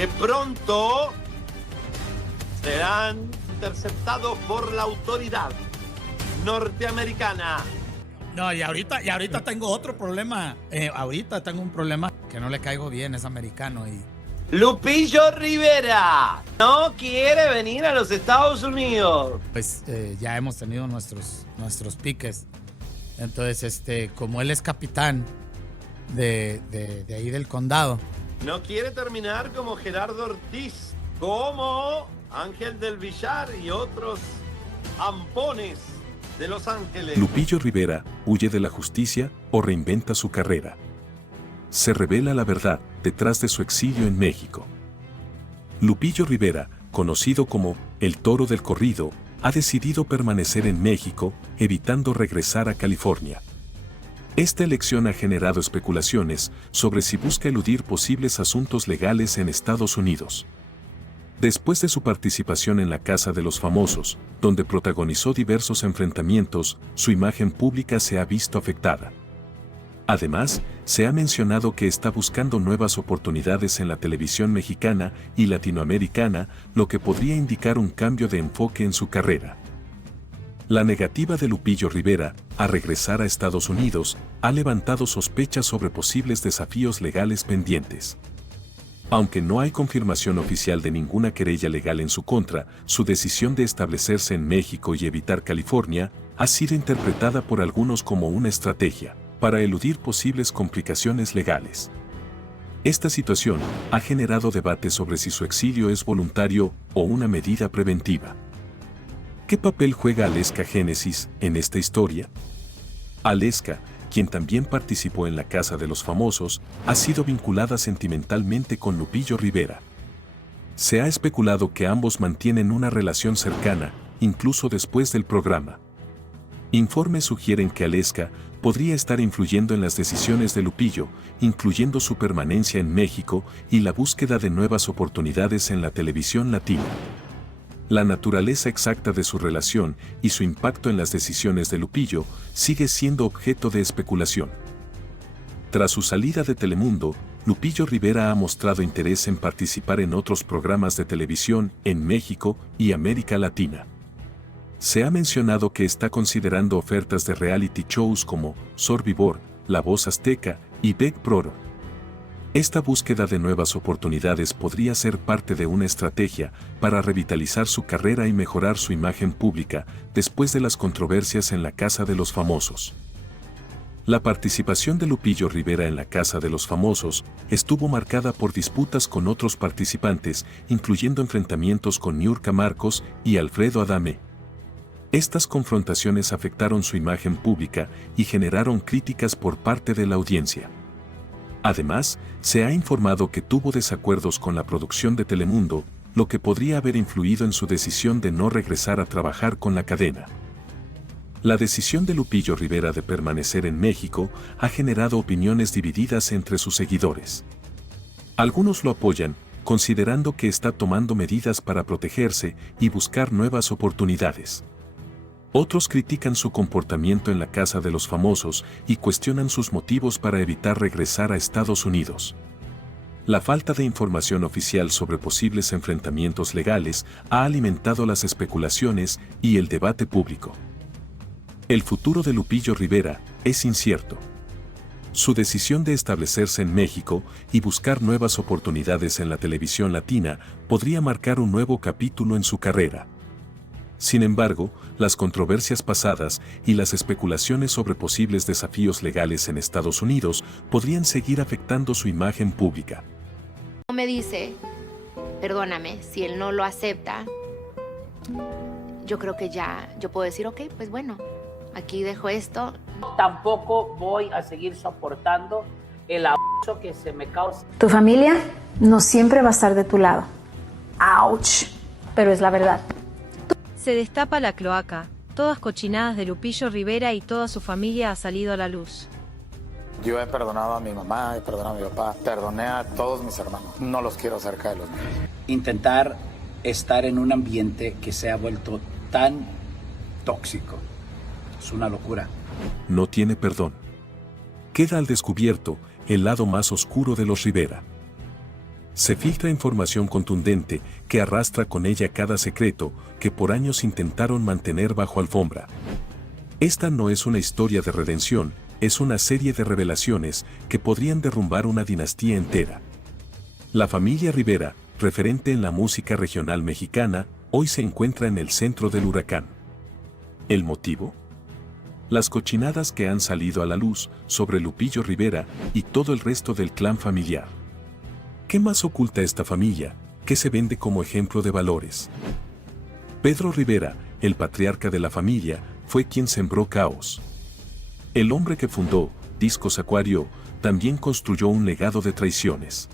que pronto serán interceptados por la autoridad norteamericana. No, y ahorita tengo otro problema. Ahorita tengo un problema que no le caigo bien, es americano y... Lupillo Rivera no quiere venir a los Estados Unidos. Pues ya hemos tenido nuestros piques. Entonces, como él es capitán de ahí del condado. No quiere terminar como Gerardo Ortiz, como Ángel del Villar y otros ampones de Los Ángeles. Lupillo Rivera huye de la justicia o reinventa su carrera. Se revela la verdad detrás de su exilio en México. Lupillo Rivera, conocido como el Toro del Corrido, ha decidido permanecer en México, evitando regresar a California. Esta elección ha generado especulaciones sobre si busca eludir posibles asuntos legales en Estados Unidos. Después de su participación en la Casa de los Famosos, donde protagonizó diversos enfrentamientos, su imagen pública se ha visto afectada. Además, se ha mencionado que está buscando nuevas oportunidades en la televisión mexicana y latinoamericana, lo que podría indicar un cambio de enfoque en su carrera. La negativa de Lupillo Rivera a regresar a Estados Unidos ha levantado sospechas sobre posibles desafíos legales pendientes. Aunque no hay confirmación oficial de ninguna querella legal en su contra, su decisión de establecerse en México y evitar California ha sido interpretada por algunos como una estrategia para eludir posibles complicaciones legales. Esta situación ha generado debate sobre si su exilio es voluntario o una medida preventiva. ¿Qué papel juega 𝗟𝗏𝗏𝗡𝗅 en esta historia? 𝗟𝗏𝗏𝗏𝗡, quien también participó en la Casa de los Famosos, ha sido vinculada sentimentalmente con Lupillo Rivera. Se ha especulado que ambos mantienen una relación cercana, incluso después del programa. Informes sugieren que 𝗟𝗏𝗏𝗏 podría estar influyendo en las decisiones de Lupillo, incluyendo su permanencia en México y la búsqueda de nuevas oportunidades en la televisión latina. La naturaleza exacta de su relación y su impacto en las decisiones de Lupillo sigue siendo objeto de especulación. Tras su salida de Telemundo, Lupillo Rivera ha mostrado interés en participar en otros programas de televisión en México y América Latina. Se ha mencionado que está considerando ofertas de reality shows como Survivor, La Voz Azteca y Big Brother. Esta búsqueda de nuevas oportunidades podría ser parte de una estrategia para revitalizar su carrera y mejorar su imagen pública después de las controversias en la Casa de los Famosos. La participación de Lupillo Rivera en la Casa de los Famosos estuvo marcada por disputas con otros participantes, incluyendo enfrentamientos con 𝗟𝗏𝗏𝗏𝗏 y Alfredo Adame. Estas confrontaciones afectaron su imagen pública y generaron críticas por parte de la audiencia. Además, se ha informado que tuvo desacuerdos con la producción de Telemundo, lo que podría haber influido en su decisión de no regresar a trabajar con la cadena. La decisión de Lupillo Rivera de permanecer en México ha generado opiniones divididas entre sus seguidores. Algunos lo apoyan, considerando que está tomando medidas para protegerse y buscar nuevas oportunidades. Otros critican su comportamiento en la Casa de los Famosos y cuestionan sus motivos para evitar regresar a Estados Unidos. La falta de información oficial sobre posibles enfrentamientos legales ha alimentado las especulaciones y el debate público. El futuro de Lupillo Rivera es incierto. Su decisión de establecerse en México y buscar nuevas oportunidades en la televisión latina podría marcar un nuevo capítulo en su carrera. Sin embargo, las controversias pasadas y las especulaciones sobre posibles desafíos legales en Estados Unidos podrían seguir afectando su imagen pública. Me dice, perdóname, si él no lo acepta, yo creo que ya, yo puedo decir, ok, pues bueno, aquí dejo esto. Tampoco voy a seguir soportando el abuso que se me causa. Tu familia no siempre va a estar de tu lado. ¡Auch! Pero es la verdad. Se destapa la cloaca, todas cochinadas de Lupillo Rivera y toda su familia ha salido a la luz. Yo he perdonado a mi mamá, he perdonado a mi papá, perdoné a todos mis hermanos. No los quiero cerca de los míos. Intentar estar en un ambiente que se ha vuelto tan tóxico es una locura. No tiene perdón. Queda al descubierto el lado más oscuro de los Rivera. Se filtra información contundente que arrastra con ella cada secreto que por años intentaron mantener bajo alfombra. Esta no es una historia de redención, es una serie de revelaciones que podrían derrumbar una dinastía entera. La familia Rivera, referente en la música regional mexicana, hoy se encuentra en el centro del huracán. ¿El motivo? Las cochinadas que han salido a la luz sobre Lupillo Rivera y todo el resto del clan familiar. ¿Qué más oculta esta familia, que se vende como ejemplo de valores? Pedro Rivera, el patriarca de la familia, fue quien sembró caos. El hombre que fundó Discos Acuario también construyó un legado de traiciones.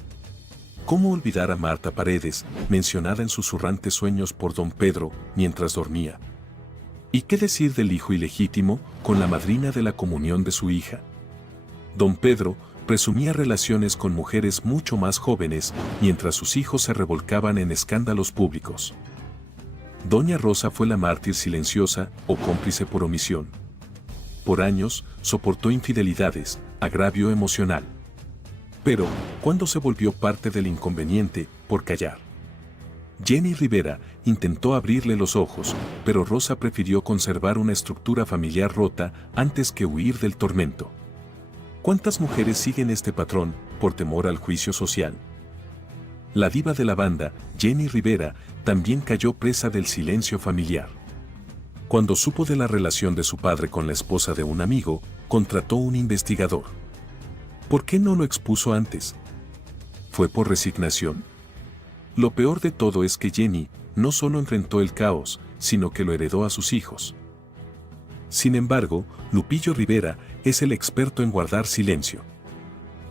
¿Cómo olvidar a Marta Paredes, mencionada en susurrantes sueños por don Pedro mientras dormía? ¿Y qué decir del hijo ilegítimo con la madrina de la comunión de su hija? Don Pedro presumía relaciones con mujeres mucho más jóvenes mientras sus hijos se revolcaban en escándalos públicos. Doña Rosa fue la mártir silenciosa o cómplice por omisión. Por años soportó infidelidades, agravio emocional. Pero, ¿cuándo se volvió parte del inconveniente por callar? Jenny Rivera intentó abrirle los ojos, pero Rosa prefirió conservar una estructura familiar rota antes que huir del tormento. ¿Cuántas mujeres siguen este patrón por temor al juicio social? La diva de la banda, Jenny Rivera, también cayó presa del silencio familiar. Cuando supo de la relación de su padre con la esposa de un amigo, contrató un investigador. ¿Por qué no lo expuso antes? ¿Fue por resignación? Lo peor de todo es que Jenny no solo enfrentó el caos, sino que lo heredó a sus hijos. Sin embargo, Lupillo Rivera es el experto en guardar silencio.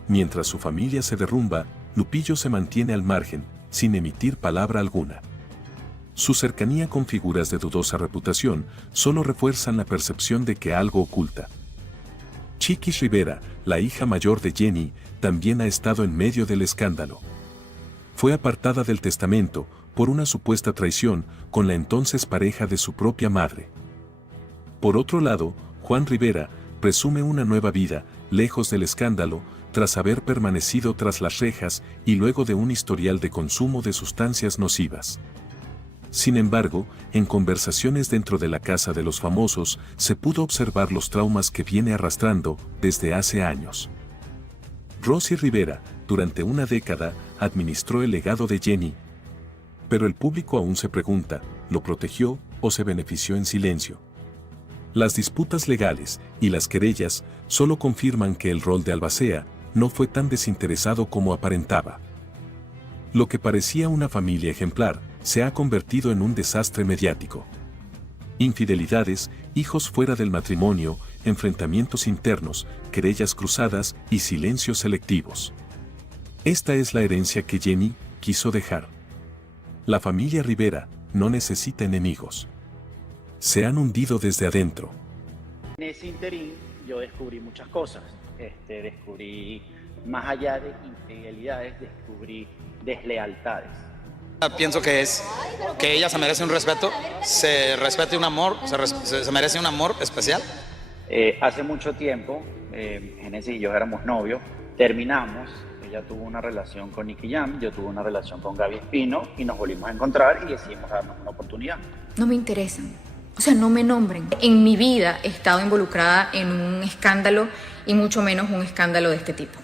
Mientras su familia se derrumba, Lupillo se mantiene al margen, sin emitir palabra alguna. Su cercanía con figuras de dudosa reputación solo refuerzan la percepción de que algo oculta. Chiquis Rivera, la hija mayor de Jenny, también ha estado en medio del escándalo. Fue apartada del testamento por una supuesta traición con la entonces pareja de su propia madre. Por otro lado, Juan Rivera presume una nueva vida, lejos del escándalo, tras haber permanecido tras las rejas y luego de un historial de consumo de sustancias nocivas. Sin embargo, en conversaciones dentro de la casa de los famosos, se pudo observar los traumas que viene arrastrando desde hace años. Rosy Rivera, durante una década, administró el legado de Jenny. Pero el público aún se pregunta, ¿lo protegió o se benefició en silencio? Las disputas legales y las querellas solo confirman que el rol de albacea no fue tan desinteresado como aparentaba. Lo que parecía una familia ejemplar se ha convertido en un desastre mediático. Infidelidades, hijos fuera del matrimonio, enfrentamientos internos, querellas cruzadas y silencios selectivos. Esta es la herencia que Jenny quiso dejar. La familia Rivera no necesita enemigos. Se han hundido desde adentro. En ese interín yo descubrí muchas cosas. Descubrí, más allá de infidelidades, descubrí deslealtades. Pienso que ella se merece un respeto, se merece un amor especial. Hace mucho tiempo, Genesis y yo éramos novios, terminamos, ella tuvo una relación con Nicky Jam, yo tuve una relación con Gaby Espino y nos volvimos a encontrar y decidimos darnos una oportunidad. No me interesan, o sea, no me nombren. En mi vida he estado involucrada en un escándalo y mucho menos un escándalo de este tipo.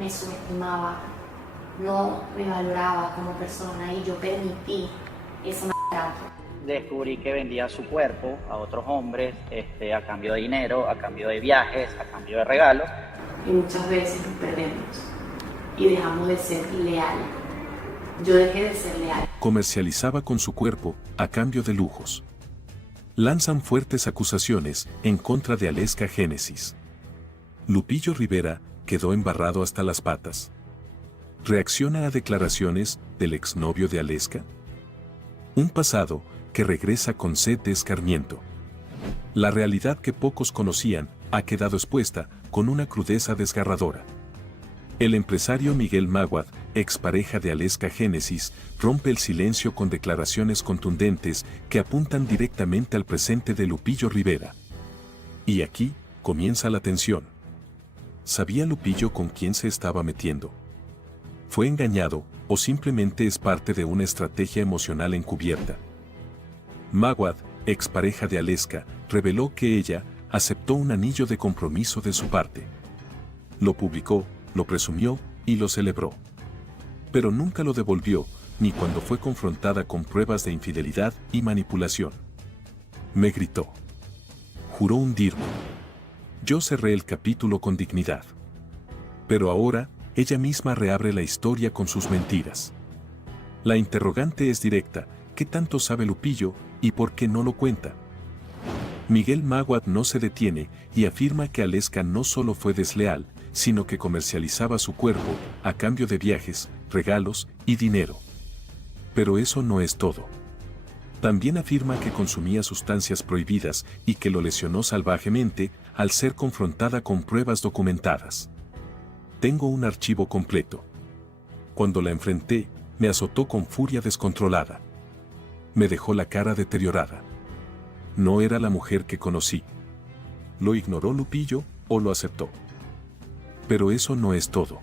Me subestimaba, no me valoraba como persona y yo permití ese maltrato. Descubrí que vendía su cuerpo a otros hombres a cambio de dinero, a cambio de viajes, a cambio de regalos. Y muchas veces nos perdemos y dejamos de ser leales. Yo dejé de ser leal. Comercializaba con su cuerpo a cambio de lujos. Lanzan fuertes acusaciones en contra de Aleska Génesis. Lupillo Rivera quedó embarrado hasta las patas. ¿Reacciona a declaraciones del exnovio de Aleska? Un pasado que regresa con sed de escarmiento. La realidad que pocos conocían ha quedado expuesta con una crudeza desgarradora. El empresario Miguel Máguad, expareja de Aleska Génesis, rompe el silencio con declaraciones contundentes que apuntan directamente al presente de Lupillo Rivera. Y aquí comienza la tensión. ¿Sabía Lupillo con quién se estaba metiendo? ¿Fue engañado o simplemente es parte de una estrategia emocional encubierta? Magwad, expareja de Aleska, reveló que ella aceptó un anillo de compromiso de su parte. Lo publicó, lo presumió y lo celebró. Pero nunca lo devolvió, ni cuando fue confrontada con pruebas de infidelidad y manipulación. Me gritó. Juró hundirme. Yo cerré el capítulo con dignidad. Pero ahora, ella misma reabre la historia con sus mentiras. La interrogante es directa: ¿qué tanto sabe Lupillo y por qué no lo cuenta? Miguel Magwad no se detiene y afirma que Aleska no solo fue desleal, sino que comercializaba su cuerpo a cambio de viajes, regalos y dinero. Pero eso no es todo. También afirma que consumía sustancias prohibidas y que lo lesionó salvajemente al ser confrontada con pruebas documentadas. Tengo un archivo completo. Cuando la enfrenté, me azotó con furia descontrolada. Me dejó la cara deteriorada. No era la mujer que conocí. ¿Lo ignoró Lupillo o lo aceptó? Pero eso no es todo.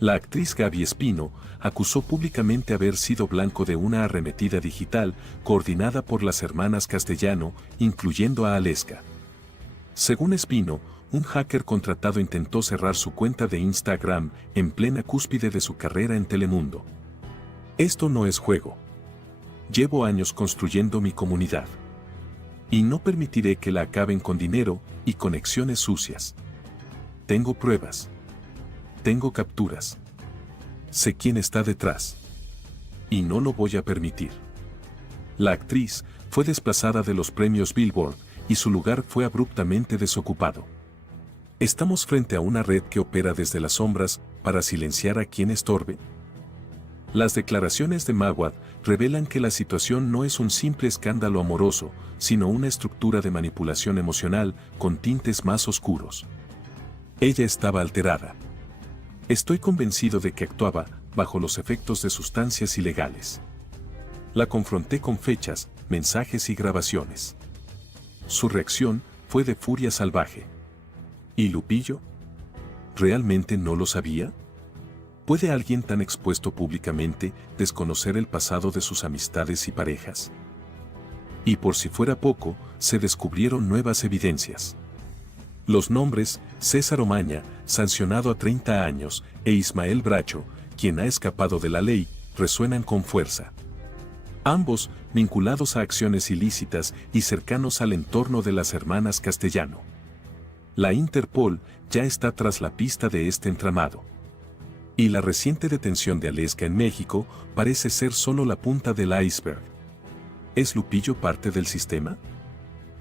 La actriz Gaby Espino acusó públicamente haber sido blanco de una arremetida digital coordinada por las hermanas Castellano, incluyendo a Aleska. Según Espino, un hacker contratado intentó cerrar su cuenta de Instagram en plena cúspide de su carrera en Telemundo. Esto no es juego. Llevo años construyendo mi comunidad. Y no permitiré que la acaben con dinero y conexiones sucias. Tengo pruebas. Tengo capturas. Sé quién está detrás. Y no lo voy a permitir. La actriz fue desplazada de los premios Billboard y su lugar fue abruptamente desocupado. ¿Estamos frente a una red que opera desde las sombras para silenciar a quien estorbe? Las declaraciones de Magwad revelan que la situación no es un simple escándalo amoroso, sino una estructura de manipulación emocional con tintes más oscuros. Ella estaba alterada. Estoy convencido de que actuaba bajo los efectos de sustancias ilegales. La confronté con fechas, mensajes y grabaciones. Su reacción fue de furia salvaje. ¿Y Lupillo? ¿Realmente no lo sabía? ¿Puede alguien tan expuesto públicamente desconocer el pasado de sus amistades y parejas? Y por si fuera poco, se descubrieron nuevas evidencias. Los nombres César Omaña, sancionado a 30 años, e Ismael Bracho, quien ha escapado de la ley, resuenan con fuerza. Ambos vinculados a acciones ilícitas y cercanos al entorno de las hermanas Castellano. La Interpol ya está tras la pista de este entramado. Y la reciente detención de Aleska en México parece ser solo la punta del iceberg. ¿Es Lupillo parte del sistema?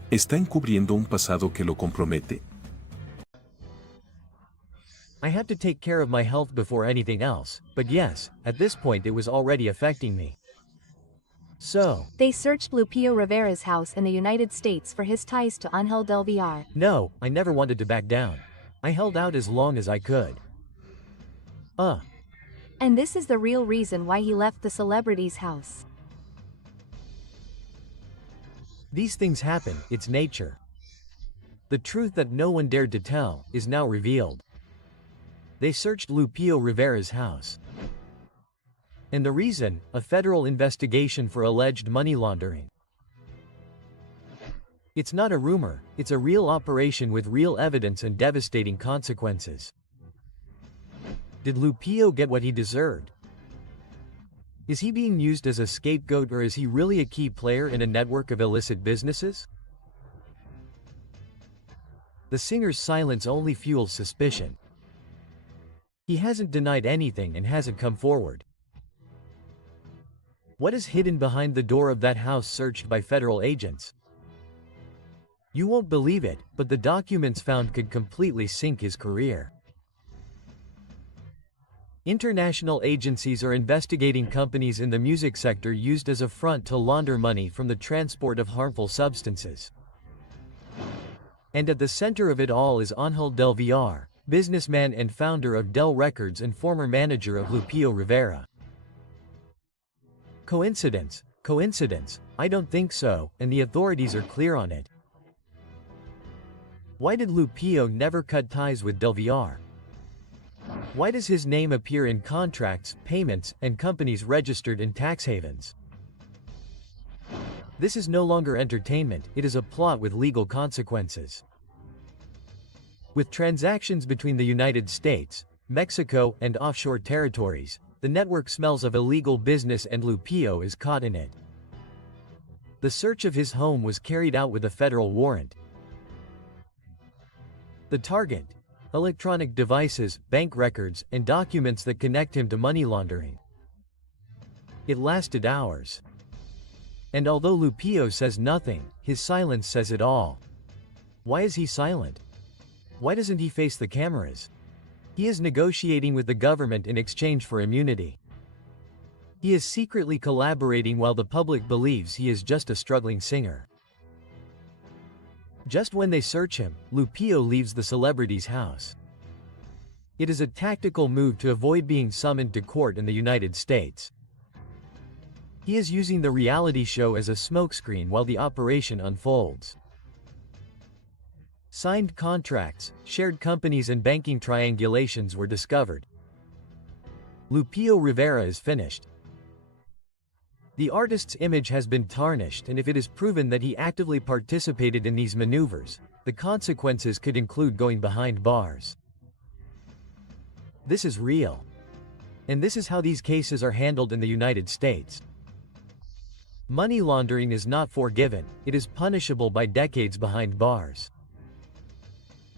¿Está encubriendo un pasado que lo compromete? I had to take care of my health before anything else, but yes, at this point it was already affecting me. So, they searched Lupillo Rivera's house in the United States for his ties to 𝗟𝗨𝗣𝗚𝗑. no, I never wanted to back down. I held out as long as I could. And this is the real reason why he left the celebrity's house. These things happen, it's nature. The truth that no one dared to tell is now revealed. They searched Lupillo Rivera's house. And the reason, a federal investigation for alleged money laundering. It's not a rumor, it's a real operation with real evidence and devastating consequences. Did Lupillo get what he deserved? Is he being used as a scapegoat, or is he really a key player in a network of illicit businesses? The singer's silence only fuels suspicion. He hasn't denied anything and hasn't come forward. What is hidden behind the door of that house searched by federal agents? You won't believe it, but the documents found could completely sink his career. International agencies are investigating companies in the music sector used as a front to launder money from the transport of harmful substances. And at the center of it all is 𝗟𝗨𝗣𝗜𝗙, businessman and founder of Dell Records and former manager of Lupillo Rivera. Coincidence? Coincidence? I don't think so, and the authorities are clear on it. Why did Lupillo never cut ties with 𝗟𝗨𝗣𝗑? Why does his name appear in contracts, payments, and companies registered in tax havens? This is no longer entertainment, it is a plot with legal consequences. With transactions between the United States, Mexico, and offshore territories, the network smells of illegal business and Lupillo is caught in it. The search of his home was carried out with a federal warrant. The target: electronic devices, bank records, and documents that connect him to money laundering. It lasted hours. And although Lupillo says nothing, his silence says it all. Why is he silent? Why doesn't he face the cameras? He is negotiating with the government in exchange for immunity. He is secretly collaborating while the public believes he is just a struggling singer. Just when they search him, Lupillo leaves the celebrity's house. It is a tactical move to avoid being summoned to court in the United States. He is using the reality show as a smokescreen while the operation unfolds. Signed contracts, shared companies and banking triangulations were discovered. Lupillo Rivera is finished. The artist's image has been tarnished, and if it is proven that he actively participated in these maneuvers, the consequences could include going behind bars. This is real. And this is how these cases are handled in the United States. Money laundering is not forgiven, it is punishable by decades behind bars.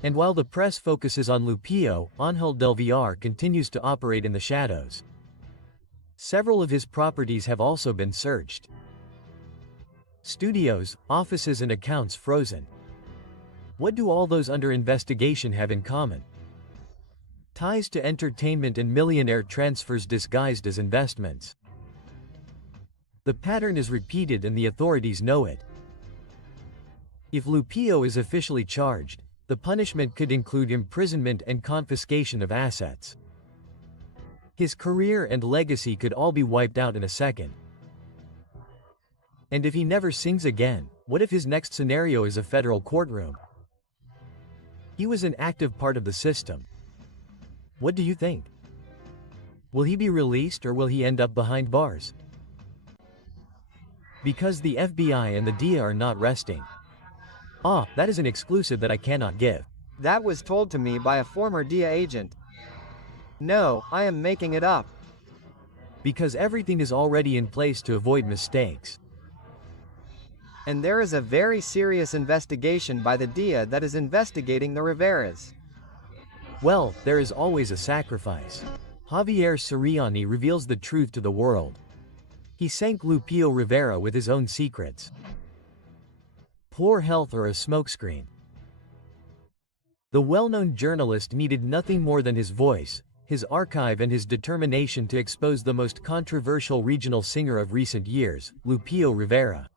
And while the press focuses on Lupillo, 𝗟𝗨𝗣𝗜𝗚𝗚 continues to operate in the shadows. Several of his properties have also been searched. Studios, offices and accounts frozen. What do all those under investigation have in common? Ties to entertainment and millionaire transfers disguised as investments. The pattern is repeated and the authorities know it. If Lupillo is officially charged, the punishment could include imprisonment and confiscation of assets. His career and legacy could all be wiped out in a second. And if he never sings again, what if his next scenario is a federal courtroom? He was an active part of the system. What do you think? Will he be released or will he end up behind bars? Because the FBI and the DEA are not resting. That is an exclusive that I cannot give. That was told to me by a former DEA agent. No, I am making it up. Because everything is already in place to avoid mistakes. And there is a very serious investigation by the DEA that is investigating the Riveras. Well, there is always a sacrifice. Javier Siriani reveals the truth to the world. He sank Lupillo Rivera with his own secrets. Poor health or a smokescreen. The well-known journalist needed nothing more than his voice, his archive and his determination to expose the most controversial regional singer of recent years, Lupillo Rivera.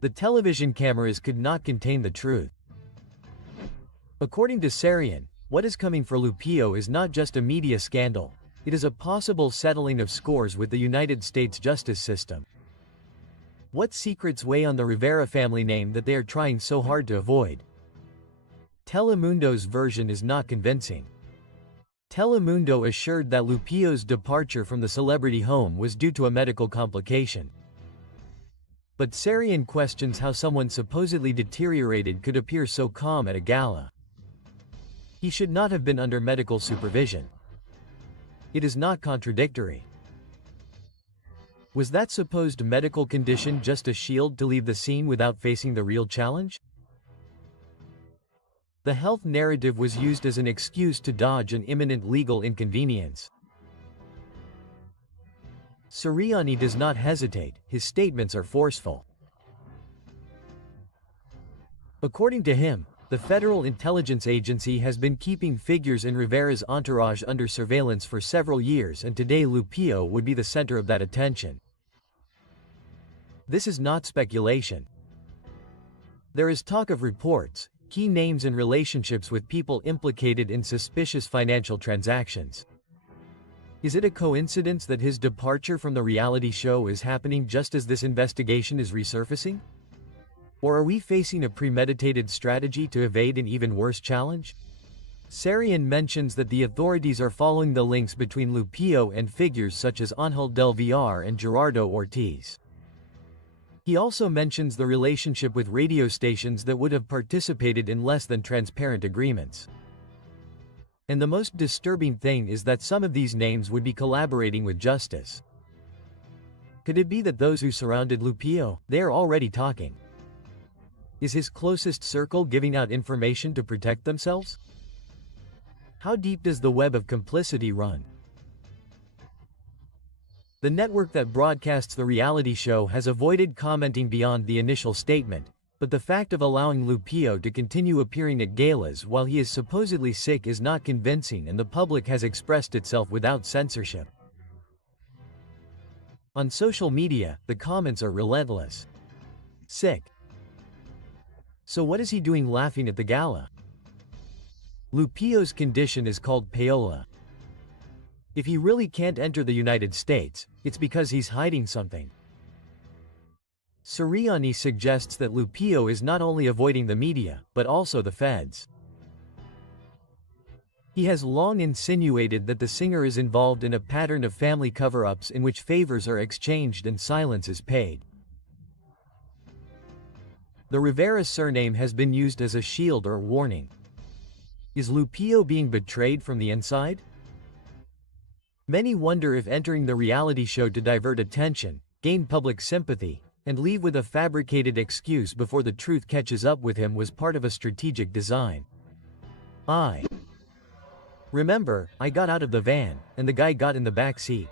The television cameras could not contain the truth. According to Sarian, what is coming for Lupillo is not just a media scandal, it is a possible settling of scores with the United States justice system. What secrets weigh on the Rivera family name that they are trying so hard to avoid? Telemundo's version is not convincing. Telemundo assured that Lupillo's departure from the celebrity home was due to a medical complication. But Sarian questions how someone supposedly deteriorated could appear so calm at a gala. He should not have been under medical supervision. It is not contradictory. Was that supposed medical condition just a shield to leave the scene without facing the real challenge? The health narrative was used as an excuse to dodge an imminent legal inconvenience. Siriani does not hesitate, his statements are forceful. According to him, the Federal Intelligence Agency has been keeping figures in Rivera's entourage under surveillance for several years, and today Lupillo would be the center of that attention. This is not speculation. There is talk of reports, key names and relationships with people implicated in suspicious financial transactions. Is it a coincidence that his departure from the reality show is happening just as this investigation is resurfacing? Or are we facing a premeditated strategy to evade an even worse challenge? Sarian mentions that the authorities are following the links between Lupillo and figures such as Ángel del Villar and Gerardo Ortiz. He also mentions the relationship with radio stations that would have participated in less than transparent agreements. And the most disturbing thing is that some of these names would be collaborating with justice. Could it be that those who surrounded Lupillo, they are already talking? Is his closest circle giving out information to protect themselves? How deep does the web of complicity run? The network that broadcasts the reality show has avoided commenting beyond the initial statement, but the fact of allowing Lupillo to continue appearing at galas while he is supposedly sick is not convincing, and the public has expressed itself without censorship. On social media, the comments are relentless. Sick. So what is he doing laughing at the gala? Lupillo's condition is called payola. If he really can't enter the United States, it's because he's hiding something. Sariani suggests that Lupillo is not only avoiding the media, but also the feds. He has long insinuated that the singer is involved in a pattern of family cover-ups in which favors are exchanged and silence is paid. The Rivera surname has been used as a shield or warning. Is Lupillo being betrayed from the inside? Many wonder if entering the reality show to divert attention, gain public sympathy, and leave with a fabricated excuse before the truth catches up with him was part of a strategic design. Remember, I got out of the van, and the guy got in the back seat.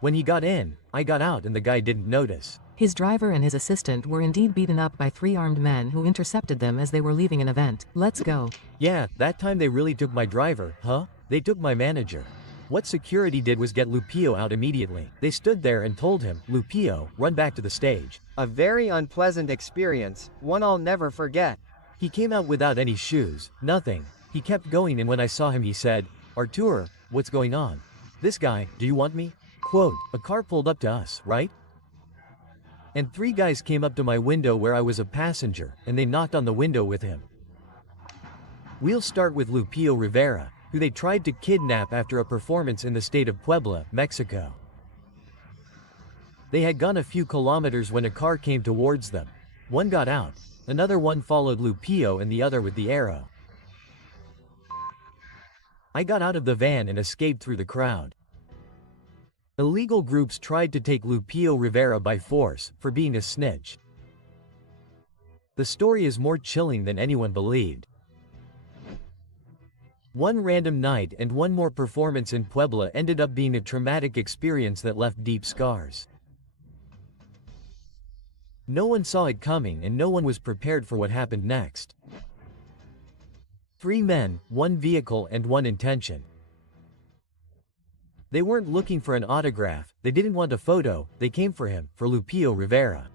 When he got in, I got out and the guy didn't notice. His driver and his assistant were indeed beaten up by 3 armed men who intercepted them as they were leaving an event. Let's go. Yeah, that time they really took my driver, huh? They took my manager. What security did was get Lupillo out immediately. They stood there and told him, Lupillo, run back to the stage. A very unpleasant experience, one I'll never forget. He came out without any shoes, nothing. He kept going, and when I saw him he said, Artur, what's going on? This guy, do you want me? Quote, a car pulled up to us, right? And 3 guys came up to my window where I was a passenger, and they knocked on the window with him. We'll start with Lupillo Rivera, who they tried to kidnap after a performance in the state of Puebla, Mexico. They had gone a few kilometers when a car came towards them. One got out, another one followed Lupillo and the other with the arrow. I got out of the van and escaped through the crowd. Illegal groups tried to take Lupillo Rivera by force for being a snitch. The story is more chilling than anyone believed. One random night and one more performance in Puebla ended up being a traumatic experience that left deep scars. No one saw it coming and no one was prepared for what happened next. 3 men, 1 vehicle and 1 intention. They weren't looking for an autograph, they didn't want a photo, they came for him, for Lupillo Rivera.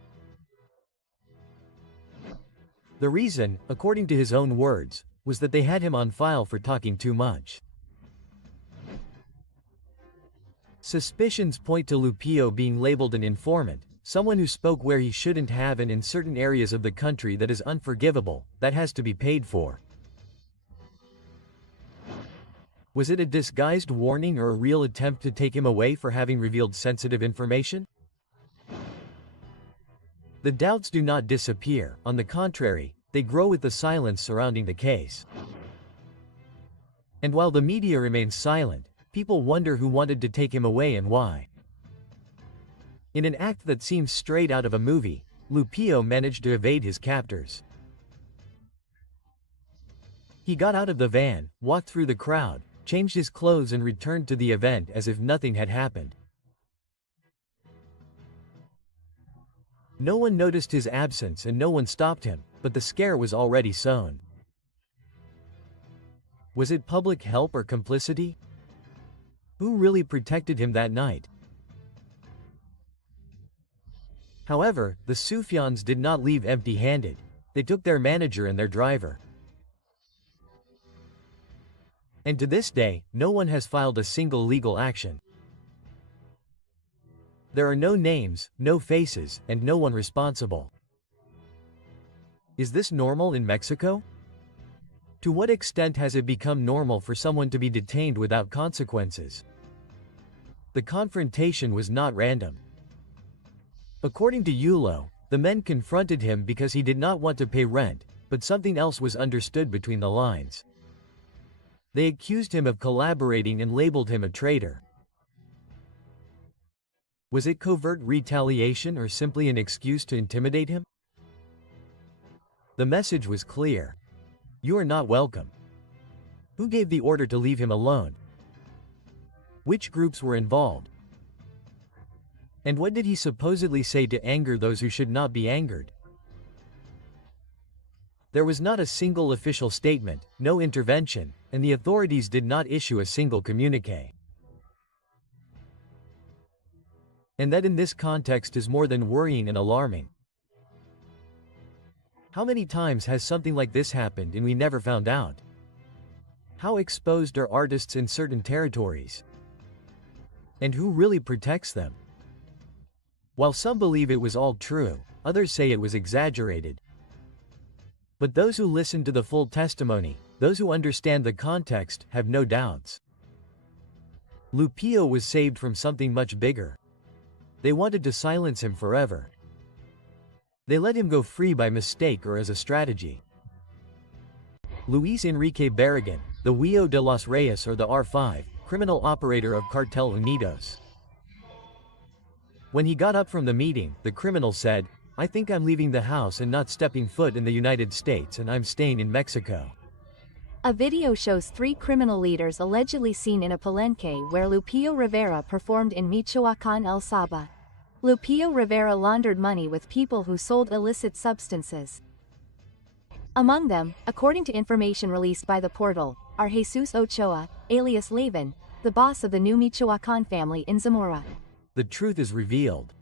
The reason, according to his own words, was that they had him on file for talking too much. Suspicions point to Lupillo being labeled an informant, someone who spoke where he shouldn't have and in certain areas of the country that is unforgivable, that has to be paid for. Was it a disguised warning or a real attempt to take him away for having revealed sensitive information? The doubts do not disappear, on the contrary, they grow with the silence surrounding the case. And while the media remains silent, people wonder who wanted to take him away and why. In an act that seems straight out of a movie, Lupillo managed to evade his captors. He got out of the van, walked through the crowd, changed his clothes and returned to the event as if nothing had happened. No one noticed his absence and no one stopped him, but the scare was already sown. Was it public help or complicity? Who really protected him that night? However, the Sufjans did not leave empty-handed. They took their manager and their driver. And to this day, no one has filed a single legal action. There are no names, no faces, and no one responsible. Is this normal in Mexico? To what extent has it become normal for someone to be detained without consequences? The confrontation was not random. According to Yulo, the men confronted him because he did not want to pay rent, but something else was understood between the lines. They accused him of collaborating and labeled him a traitor. Was it covert retaliation or simply an excuse to intimidate him? The message was clear. You are not welcome. Who gave the order to leave him alone? Which groups were involved? And what did he supposedly say to anger those who should not be angered? There was not a single official statement, no intervention, and the authorities did not issue a single communique. And that in this context is more than worrying and alarming. How many times has something like this happened and we never found out? How exposed are artists in certain territories? And who really protects them? While some believe it was all true, others say it was exaggerated. But those who listen to the full testimony, those who understand the context, have no doubts. Lupillo was saved from something much bigger. They wanted to silence him forever. They let him go free by mistake or as a strategy. Luis Enrique Barragan, the Huye de los Reyes or the R5, criminal operator of Cartel Unidos. When he got up from the meeting, the criminal said, "I think I'm leaving the house and not stepping foot in the United States and I'm staying in Mexico." A video shows 3 criminal leaders allegedly seen in a palenque where Lupillo Rivera performed in Michoacán, El Saba. Lupillo Rivera laundered money with people who sold illicit substances. Among them, according to information released by the portal, are Jesus Ochoa, alias Levin, the boss of the new Michoacán family in Zamora. The truth is revealed.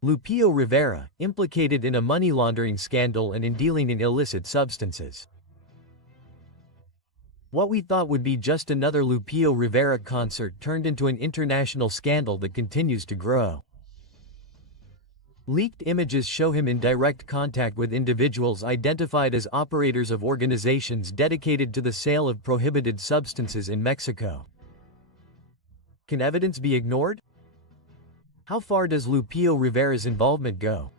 Lupillo Rivera, implicated in a money laundering scandal and in dealing in illicit substances. What we thought would be just another Lupillo Rivera concert turned into an international scandal that continues to grow. Leaked images show him in direct contact with individuals identified as operators of organizations dedicated to the sale of prohibited substances in Mexico. Can evidence be ignored? How far does Lupillo Rivera's involvement go?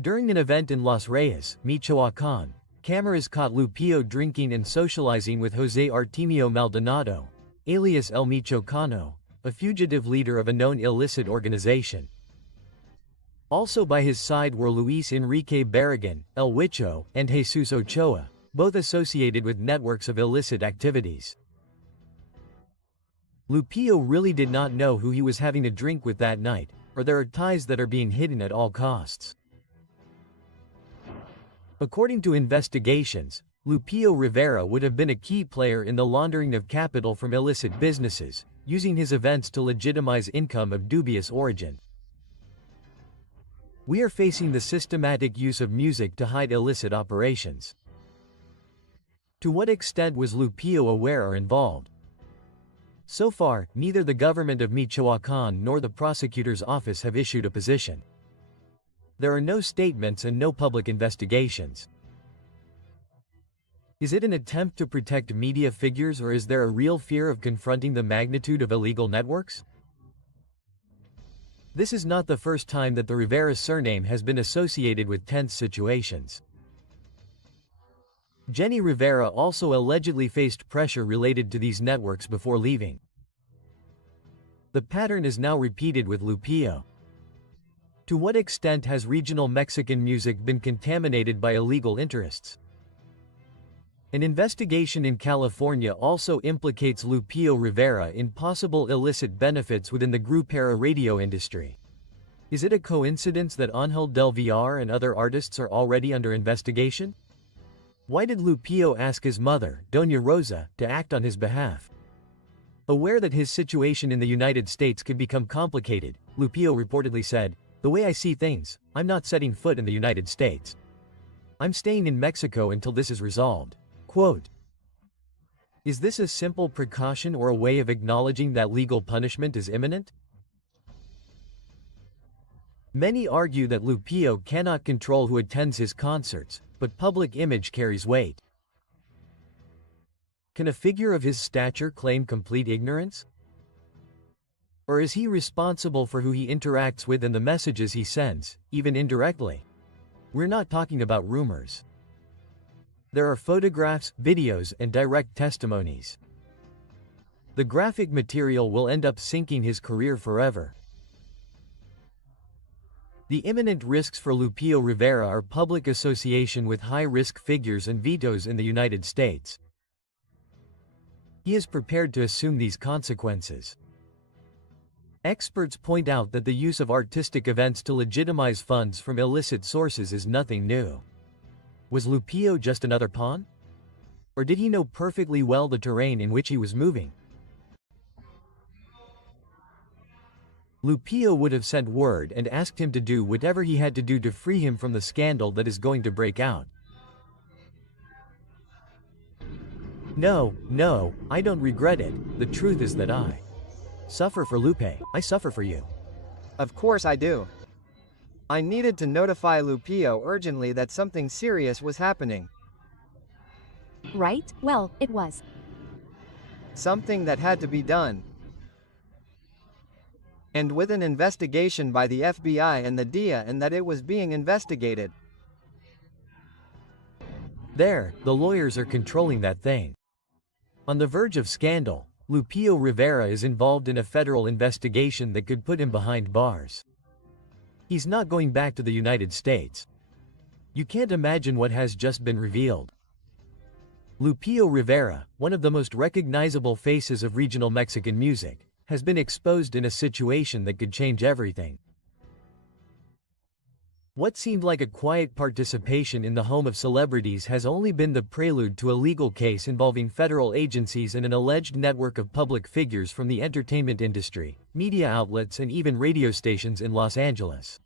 During an event in Los Reyes, Michoacán, cameras caught Lupillo drinking and socializing with José Artemio Maldonado, alias El Michoacano, a fugitive leader of a known illicit organization. Also by his side were Luis Enrique Barragan, El Huicho, and Jesus Ochoa, both associated with networks of illicit activities. Lupillo really did not know who he was having a drink with that night, or there are ties that are being hidden at all costs. According to investigations, Lupillo Rivera would have been a key player in the laundering of capital from illicit businesses, using his events to legitimize income of dubious origin. We are facing the systematic use of music to hide illicit operations. To what extent was Lupillo aware or involved? So far, neither the government of Michoacán nor the prosecutor's office have issued a position. There are no statements and no public investigations. Is it an attempt to protect media figures or is there a real fear of confronting the magnitude of illegal networks? This is not the first time that the Rivera surname has been associated with tense situations. Jenny Rivera also allegedly faced pressure related to these networks before leaving. The pattern is now repeated with Lupillo. To what extent has regional Mexican music been contaminated by illegal interests? An investigation in California also implicates Lupillo Rivera in possible illicit benefits within the Grupera radio industry. Is it a coincidence that Ángel del Villar and other artists are already under investigation? Why did Lupillo ask his mother, Doña Rosa, to act on his behalf? Aware that his situation in the United States could become complicated, Lupillo reportedly said, "The way I see things, I'm not setting foot in the United States. I'm staying in Mexico until this is resolved." Quote, is this a simple precaution or a way of acknowledging that legal punishment is imminent? Many argue that Lupillo cannot control who attends his concerts, but public image carries weight. Can a figure of his stature claim complete ignorance? Or is he responsible for who he interacts with and the messages he sends, even indirectly? We're not talking about rumors. There are photographs, videos, and direct testimonies. The graphic material will end up sinking his career forever. The imminent risks for Lupillo Rivera are public association with high-risk figures and vetoes in the United States. He is prepared to assume these consequences. Experts point out that the use of artistic events to legitimize funds from illicit sources is nothing new. Was Lupillo just another pawn? Or did he know perfectly well the terrain in which he was moving? Lupillo would have sent word and asked him to do whatever he had to do to free him from the scandal that is going to break out. No, I don't regret it. The truth is that I suffer for Lupe. I suffer for you. Of course I do. I needed to notify Lupillo urgently that something serious was happening. Right? Well, it was. Something that had to be done. And with an investigation by the FBI and the DEA, and that it was being investigated. There, the lawyers are controlling that thing. On the verge of scandal, Lupillo Rivera is involved in a federal investigation that could put him behind bars. He's not going back to the United States. You can't imagine what has just been revealed. Lupillo Rivera, one of the most recognizable faces of regional Mexican music, has been exposed in a situation that could change everything. What seemed like a quiet participation in the home of celebrities has only been the prelude to a legal case involving federal agencies and an alleged network of public figures from the entertainment industry, media outlets, and even radio stations in Los Angeles.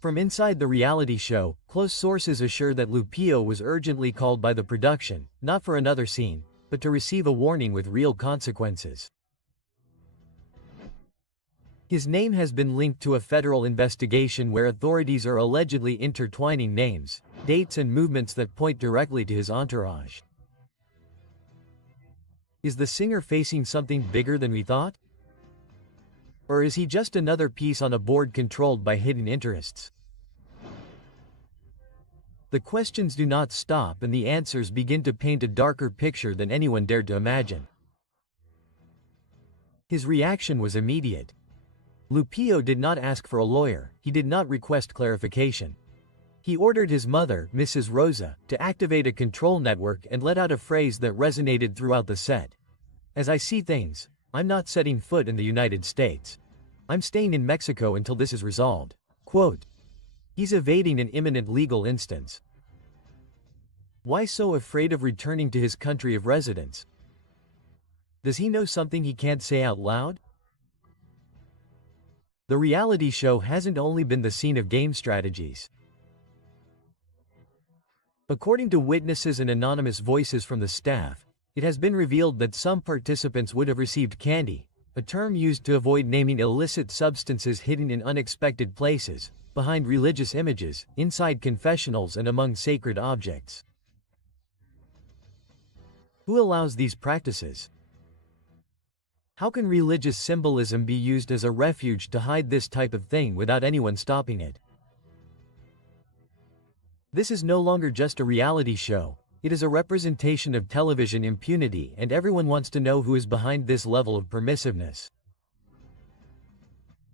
From inside the reality show, close sources assure that Lupillo was urgently called by the production, not for another scene, but to receive a warning with real consequences. His name has been linked to a federal investigation where authorities are allegedly intertwining names, dates, and movements that point directly to his entourage. Is the singer facing something bigger than we thought? Or is he just another piece on a board controlled by hidden interests? The questions do not stop and the answers begin to paint a darker picture than anyone dared to imagine. His reaction was immediate. Lupillo did not ask for a lawyer, he did not request clarification. He ordered his mother, Mrs. Rosa, to activate a control network and let out a phrase that resonated throughout the set. As I see things, I'm not setting foot in the United States. I'm staying in Mexico until this is resolved. Quote. He's evading an imminent legal instance. Why so afraid of returning to his country of residence? Does he know something he can't say out loud? The reality show hasn't only been the scene of game strategies. According to witnesses and anonymous voices from the staff, it has been revealed that some participants would have received candy, a term used to avoid naming illicit substances hidden in unexpected places, behind religious images, inside confessionals, and among sacred objects. Who allows these practices? How can religious symbolism be used as a refuge to hide this type of thing without anyone stopping it? This is no longer just a reality show, it is a representation of television impunity, and everyone wants to know who is behind this level of permissiveness.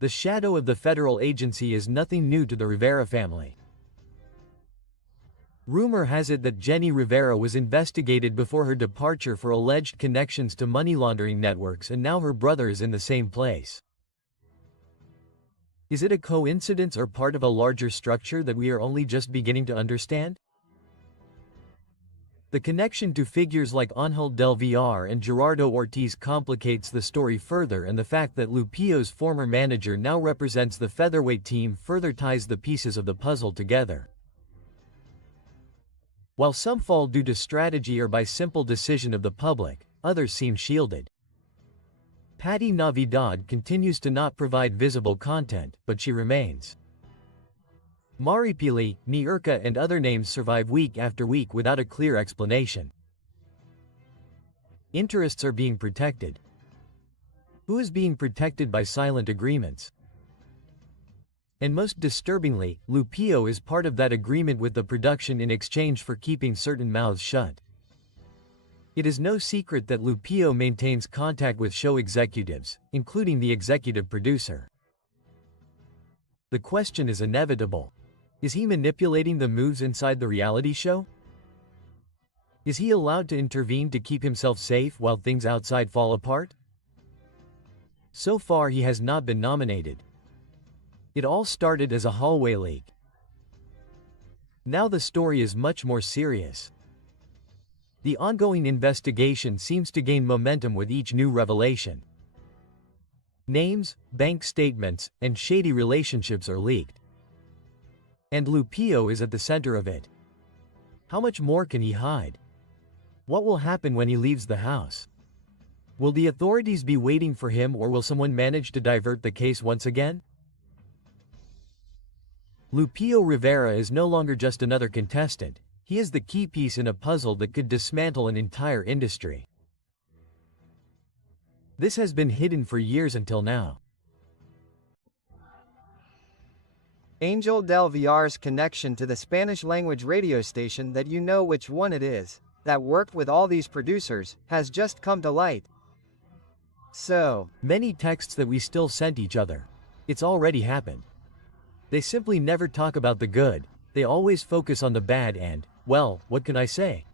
The shadow of the federal agency is nothing new to the Rivera family. Rumor has it that Jenny Rivera was investigated before her departure for alleged connections to money laundering networks, and now her brother is in the same place. Is it a coincidence or part of a larger structure that we are only just beginning to understand? The connection to figures like Ángel del Villar and Gerardo Ortiz complicates the story further, and the fact that Lupillo's former manager now represents the featherweight team further ties the pieces of the puzzle together. While some fall due to strategy or by simple decision of the public, others seem shielded. Patti Navidad continues to not provide visible content, but she remains. Maripili, 𝗟𝗑𝗏 and other names survive week after week without a clear explanation. Interests are being protected. Who is being protected by silent agreements? And most disturbingly, Lupillo is part of that agreement with the production in exchange for keeping certain mouths shut. It is no secret that Lupillo maintains contact with show executives, including the executive producer. The question is inevitable. Is he manipulating the moves inside the reality show? Is he allowed to intervene to keep himself safe while things outside fall apart? So far he has not been nominated. It all started as a hallway leak. Now the story is much more serious. The ongoing investigation seems to gain momentum with each new revelation. Names, bank statements, and shady relationships are leaked. And Lupillo is at the center of it. How much more can he hide? What will happen when he leaves the house? Will the authorities be waiting for him, or will someone manage to divert the case once again? Lupillo Rivera is no longer just another contestant. He is the key piece in a puzzle that could dismantle an entire industry. This has been hidden for years until now. 𝗟𝗨𝗣𝗜𝗚's connection to the Spanish-language radio station that you know which one it is, that worked with all these producers, has just come to light. So, many texts that we still sent each other. It's already happened. They simply never talk about the good, they always focus on the bad and, well, what can I say?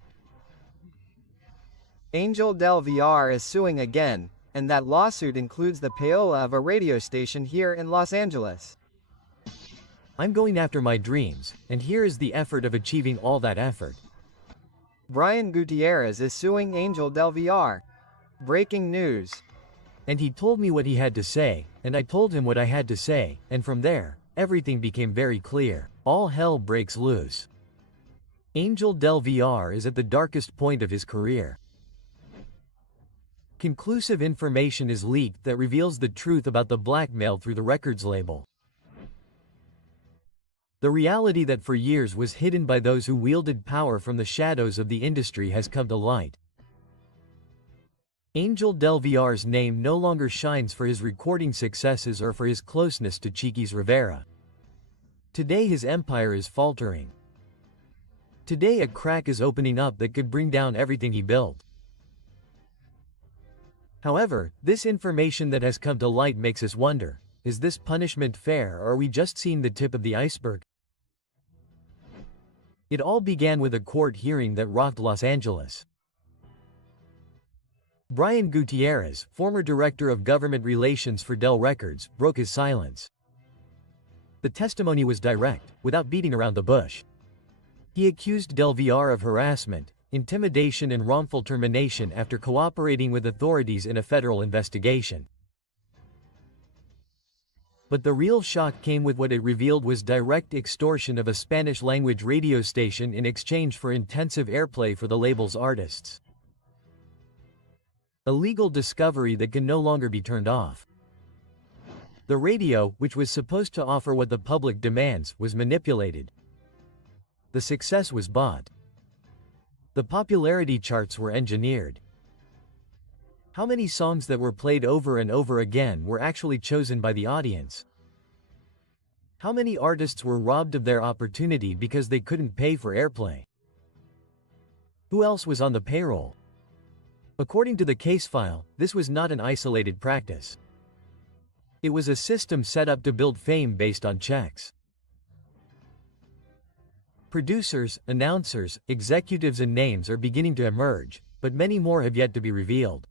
𝗟𝗨𝗣𝗚𝗚 is suing again, and that lawsuit includes the payola of a radio station here in Los Angeles. I'm going after my dreams, and here is the effort of achieving all that effort. Brian Gutierrez is suing 𝗟𝗨𝗣𝗚. Breaking news. And he told me what he had to say, and I told him what I had to say, and from there, everything became very clear. All hell breaks loose. 𝗟𝗨𝗣𝗚 is at the darkest point of his career. Conclusive information is leaked that reveals the truth about the blackmail through the records label. The reality that for years was hidden by those who wielded power from the shadows of the industry has come to light. 𝗟𝗨𝗣𝗚's name no longer shines for his recording successes or for his closeness to 𝗘𝗃 Rivera. Today his empire is faltering. Today a crack is opening up that could bring down everything he built. However, this information that has come to light makes us wonder, is this punishment fair, or are we just seeing the tip of the iceberg? It all began with a court hearing that rocked Los Angeles. Brian Gutierrez, former director of government relations for Dell Records, broke his silence. The testimony was direct, without beating around the bush. He accused 𝗟𝗣𝗚 of harassment, intimidation and wrongful termination after cooperating with authorities in a federal investigation. But the real shock came with what it revealed was direct extortion of a Spanish-language radio station in exchange for intensive airplay for the label's artists. A legal discovery that can no longer be turned off. The radio, which was supposed to offer what the public demands, was manipulated. The success was bought. The popularity charts were engineered. How many songs that were played over and over again were actually chosen by the audience? How many artists were robbed of their opportunity because they couldn't pay for airplay? Who else was on the payroll? According to the case file, this was not an isolated practice. It was a system set up to build fame based on checks. Producers, announcers, executives and names are beginning to emerge, but many more have yet to be revealed.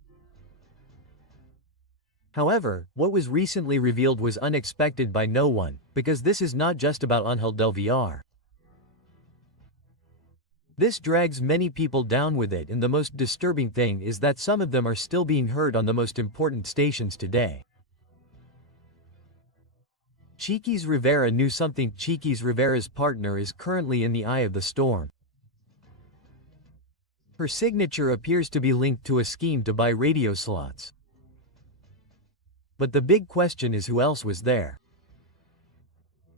However, what was recently revealed was unexpected by no one, because this is not just about 𝗟𝗨𝗣𝗚. This drags many people down with it, and the most disturbing thing is that some of them are still being heard on the most important stations today. 𝗘𝗃 Rivera knew something. 𝗘𝗃 Rivera's partner is currently in the eye of the storm. Her signature appears to be linked to a scheme to buy radio slots. But the big question is, who else was there?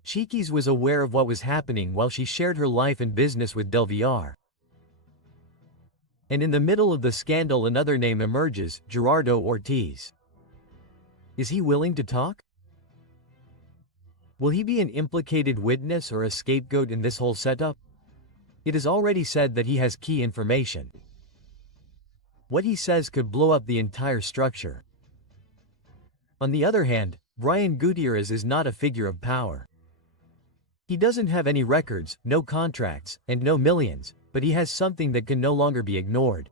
𝗥𝗃𝗏𝗃 was aware of what was happening while she shared her life and business with 𝗘𝗏𝗍𝗏. And in the middle of the scandal another name emerges, Gerardo Ortiz. Is he willing to talk? Will he be an implicated witness or a scapegoat in this whole setup? It is already said that he has key information. What he says could blow up the entire structure. On the other hand, Brian Gutierrez is not a figure of power. He doesn't have any records, no contracts, and no millions, but he has something that can no longer be ignored.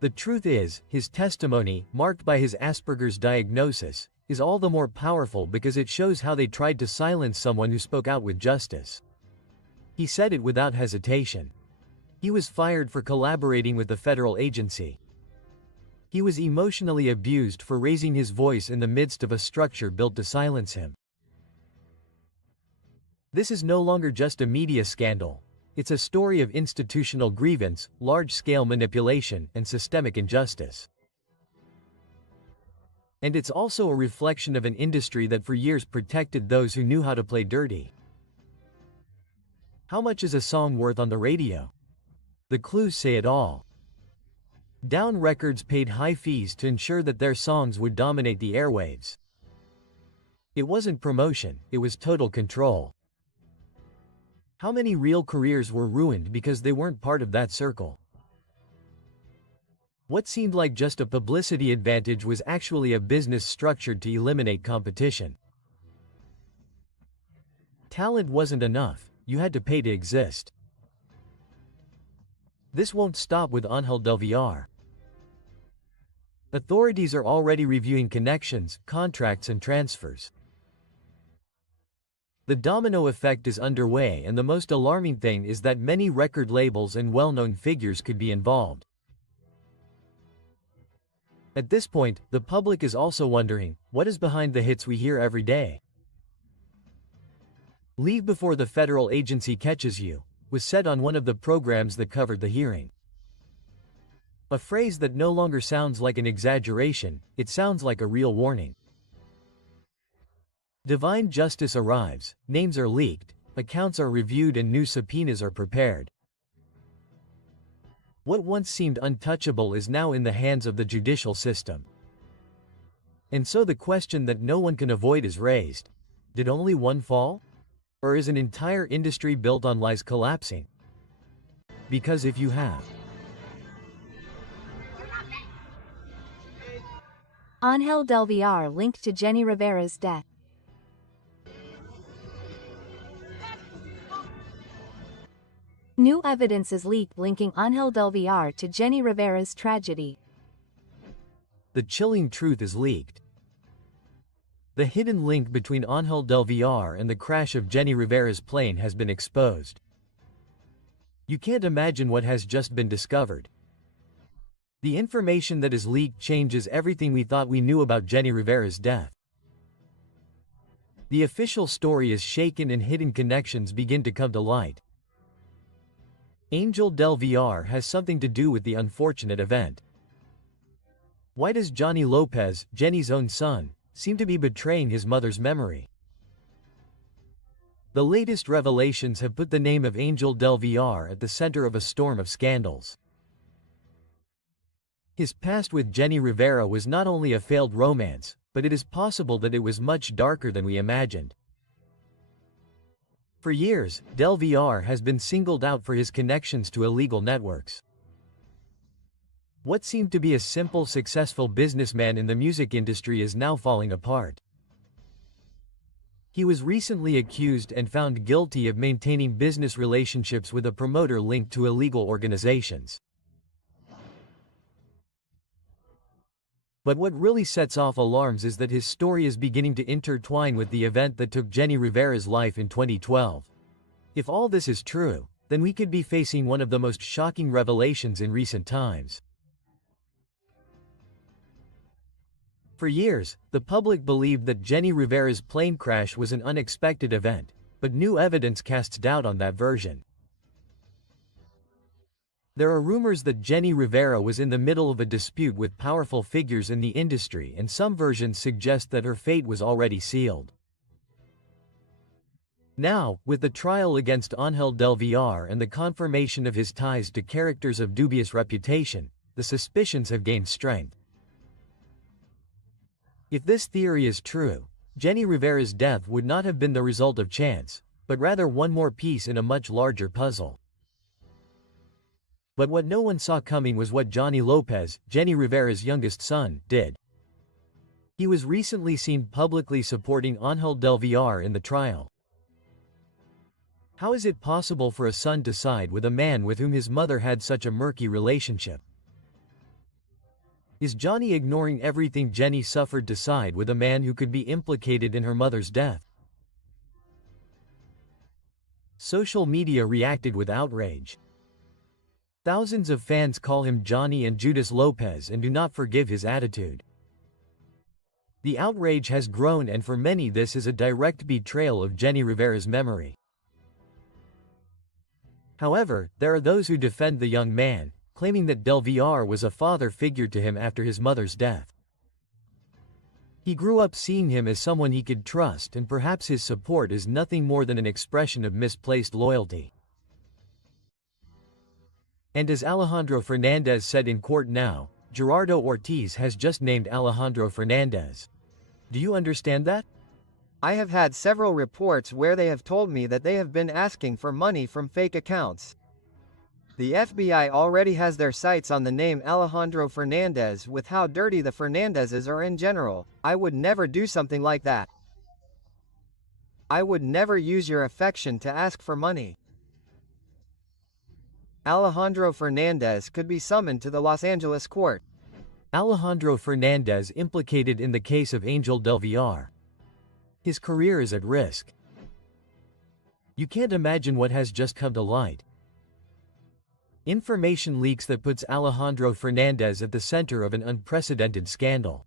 The truth is, his testimony, marked by his Asperger's diagnosis, is all the more powerful because it shows how they tried to silence someone who spoke out with justice. He said it without hesitation. He was fired for collaborating with the federal agency. He was emotionally abused for raising his voice in the midst of a structure built to silence him. This is no longer just a media scandal. It's a story of institutional grievance, large-scale manipulation, and systemic injustice. And it's also a reflection of an industry that for years protected those who knew how to play dirty. How much is a song worth on the radio? The clues say it all. Down Records paid high fees to ensure that their songs would dominate the airwaves. It wasn't promotion, it was total control. How many real careers were ruined because they weren't part of that circle? What seemed like just a publicity advantage was actually a business structured to eliminate competition. Talent wasn't enough, you had to pay to exist. This won't stop with Ángel del Villar. Authorities are already reviewing connections, contracts, and transfers. The domino effect is underway, and the most alarming thing is that many record labels and well-known figures could be involved. At this point, the public is also wondering, what is behind the hits we hear every day? "Leave before the federal agency catches you," was said on one of the programs that covered the hearing. A phrase that no longer sounds like an exaggeration, it sounds like a real warning. Divine justice arrives, names are leaked, accounts are reviewed, and new subpoenas are prepared. What once seemed untouchable is now in the hands of the judicial system. And so the question that no one can avoid is raised. Did only one fall? Or is an entire industry built on lies collapsing? Because if you have. Ángel del Villar linked to Jenni Rivera's death. New evidence is leaked linking Ángel del Villar to Jenni Rivera's tragedy. The chilling truth is leaked. The hidden link between Ángel del Villar and the crash of Jenni Rivera's plane has been exposed. You can't imagine what has just been discovered. The information that is leaked changes everything we thought we knew about Jenni Rivera's death. The official story is shaken and hidden connections begin to come to light. Ángel del Villar has something to do with the unfortunate event. Why does Johnny Lopez, Jenni's own son, seem to be betraying his mother's memory? The latest revelations have put the name of Ángel del Villar at the center of a storm of scandals. His past with Jenni Rivera was not only a failed romance, but it is possible that it was much darker than we imagined. For years, del Villar has been singled out for his connections to illegal networks. What seemed to be a simple, successful businessman in the music industry is now falling apart. He was recently accused and found guilty of maintaining business relationships with a promoter linked to illegal organizations. But what really sets off alarms is that his story is beginning to intertwine with the event that took Jenni Rivera's life in 2012. If all this is true, then we could be facing one of the most shocking revelations in recent times. For years, the public believed that Jenni Rivera's plane crash was an unexpected event, but new evidence casts doubt on that version. There are rumors that Jenni Rivera was in the middle of a dispute with powerful figures in the industry, and some versions suggest that her fate was already sealed. Now, with the trial against 𝗪𝗪𝗪 and the confirmation of his ties to characters of dubious reputation, the suspicions have gained strength. If this theory is true, Jenni Rivera's death would not have been the result of chance, but rather one more piece in a much larger puzzle. But what no one saw coming was what Johnny Lopez, Jenni Rivera's youngest son, did. He was recently seen publicly supporting 𝗪𝗪𝗪𝗪 in the trial. How is it possible for a son to side with a man with whom his mother had such a murky relationship? Is Johnny ignoring everything Jenny suffered to side with a man who could be implicated in her mother's death? Social media reacted with outrage. Thousands of fans call him Johnny and Judas Lopez and do not forgive his attitude. The outrage has grown, and for many this is a direct betrayal of Jenni Rivera's memory. However, there are those who defend the young man, claiming that 𝗪𝗪𝗪 was a father figure to him after his mother's death. He grew up seeing him as someone he could trust, and perhaps his support is nothing more than an expression of misplaced loyalty. And as Alejandro Fernandez said in court now, Gerardo Ortiz has just named Alejandro Fernandez. Do you understand that? I have had several reports where they have told me that they have been asking for money from fake accounts. The FBI already has their sights on the name Alejandro Fernandez. With how dirty the Fernandezes are in general, I would never do something like that. I would never use your affection to ask for money. Alejandro Fernandez could be summoned to the Los Angeles court. Alejandro Fernandez implicated in the case of Angel Del Villar. His career is at risk. You can't imagine what has just come to light. Information leaks that puts Alejandro Fernandez at the center of an unprecedented scandal.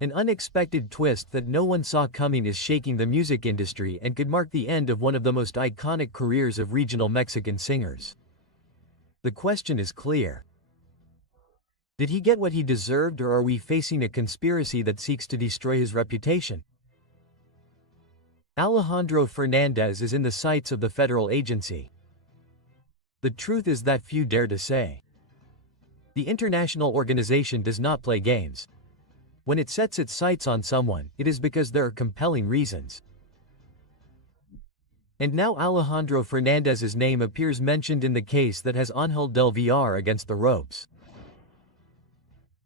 An unexpected twist that no one saw coming is shaking the music industry and could mark the end of one of the most iconic careers of regional Mexican singers. The question is clear. Did he get what he deserved, or are we facing a conspiracy that seeks to destroy his reputation? Alejandro Fernandez is in the sights of the federal agency. The truth is that few dare to say. The international organization does not play games. When it sets its sights on someone, it is because there are compelling reasons. And now Alejandro Fernandez's name appears mentioned in the case that has Ángel del Villar against the ropes.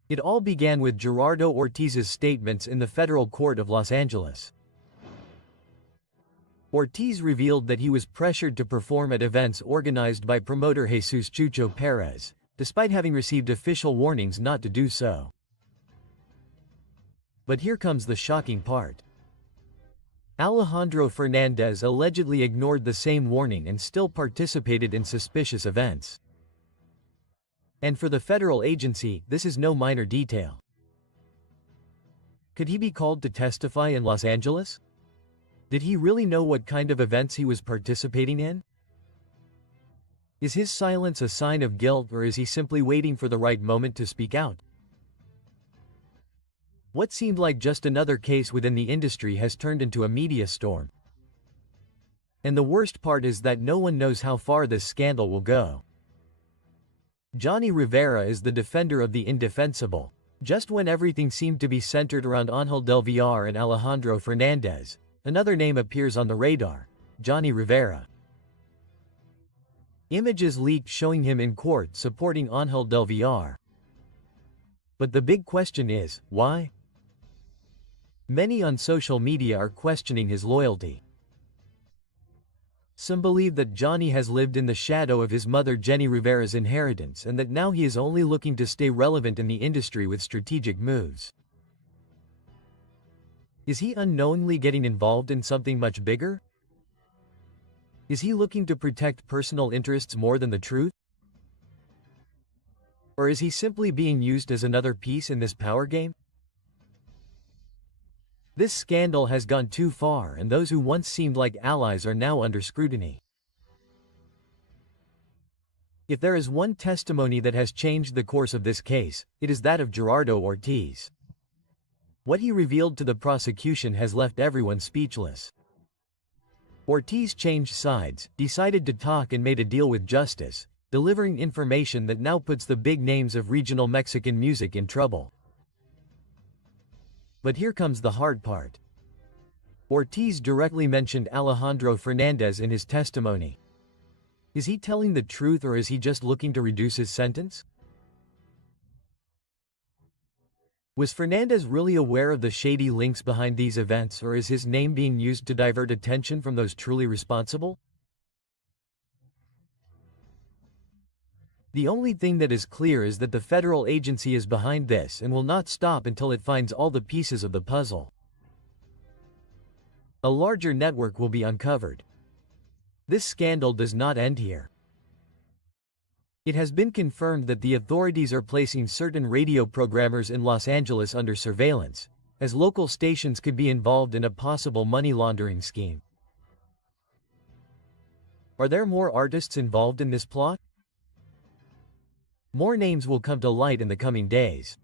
It all began with Gerardo Ortiz's statements in the federal court of Los Angeles. Ortiz revealed that he was pressured to perform at events organized by promoter Jesus Chucho Perez, despite having received official warnings not to do so. But here comes the shocking part. Alejandro Fernandez allegedly ignored the same warning and still participated in suspicious events. And for the federal agency, this is no minor detail. Could he be called to testify in Los Angeles? Did he really know what kind of events he was participating in? Is his silence a sign of guilt, or is he simply waiting for the right moment to speak out? What seemed like just another case within the industry has turned into a media storm. And the worst part is that no one knows how far this scandal will go. Johnny Rivera is the defender of the indefensible. Just when everything seemed to be centered around Ángel del Villar and Alejandro Fernandez, another name appears on the radar: Johnny Rivera. Images leaked showing him in court supporting Ángel del Villar. But the big question is, why? Many on social media are questioning his loyalty. Some believe that Johnny has lived in the shadow of his mother Jenni Rivera's inheritance, and that now he is only looking to stay relevant in the industry with strategic moves. Is he unknowingly getting involved in something much bigger? Is he looking to protect personal interests more than the truth? Or is he simply being used as another piece in this power game? This scandal has gone too far, and those who once seemed like allies are now under scrutiny. If there is one testimony that has changed the course of this case, it is that of Gerardo Ortiz. What he revealed to the prosecution has left everyone speechless. Ortiz changed sides, decided to talk and made a deal with justice, delivering information that now puts the big names of regional Mexican music in trouble. But here comes the hard part. Ortiz directly mentioned Alejandro Fernandez in his testimony. Is he telling the truth or is he just looking to reduce his sentence? Was Fernandez really aware of the shady links behind these events, or is his name being used to divert attention from those truly responsible? The only thing that is clear is that the federal agency is behind this and will not stop until it finds all the pieces of the puzzle. A larger network will be uncovered. This scandal does not end here. It has been confirmed that the authorities are placing certain radio programmers in Los Angeles under surveillance, as local stations could be involved in a possible money laundering scheme. Are there more artists involved in this plot? More names will come to light in the coming days.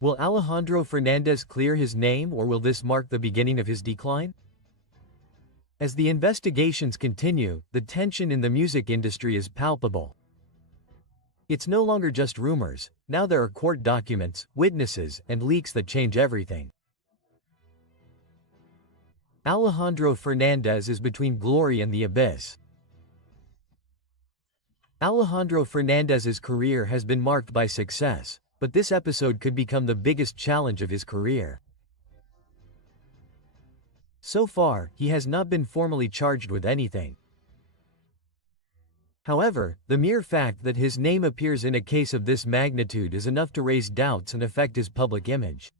Will Alejandro Fernandez clear his name, or will this mark the beginning of his decline? As the investigations continue, the tension in the music industry is palpable. It's no longer just rumors, now there are court documents, witnesses, and leaks that change everything. Alejandro Fernandez is between glory and the abyss. Alejandro Fernandez's career has been marked by success, but this episode could become the biggest challenge of his career. So far, he has not been formally charged with anything. However, the mere fact that his name appears in a case of this magnitude is enough to raise doubts and affect his public image.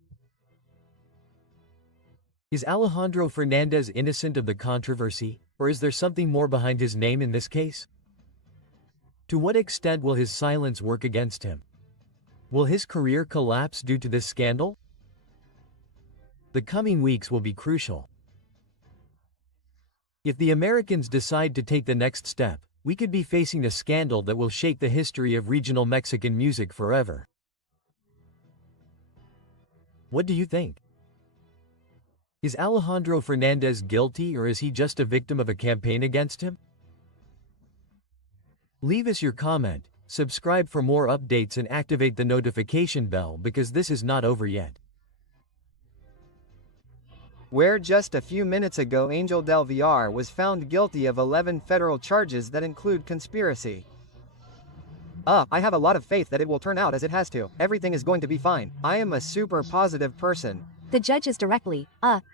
Is Alejandro Fernandez innocent of the controversy, or is there something more behind his name in this case? To what extent will his silence work against him? Will his career collapse due to this scandal? The coming weeks will be crucial. If the Americans decide to take the next step, we could be facing a scandal that will shake the history of regional Mexican music forever. What do you think? Is Alejandro Fernandez guilty, or is he just a victim of a campaign against him? Leave us your comment, subscribe for more updates and activate the notification bell because this is not over yet. Where just a few minutes ago 𝗟𝗪𝗣𝗑 was found guilty of 11 federal charges that include conspiracy. I have a lot of faith that it will turn out as it has to. Everything is going to be fine. I am a super positive person. The judge is directly,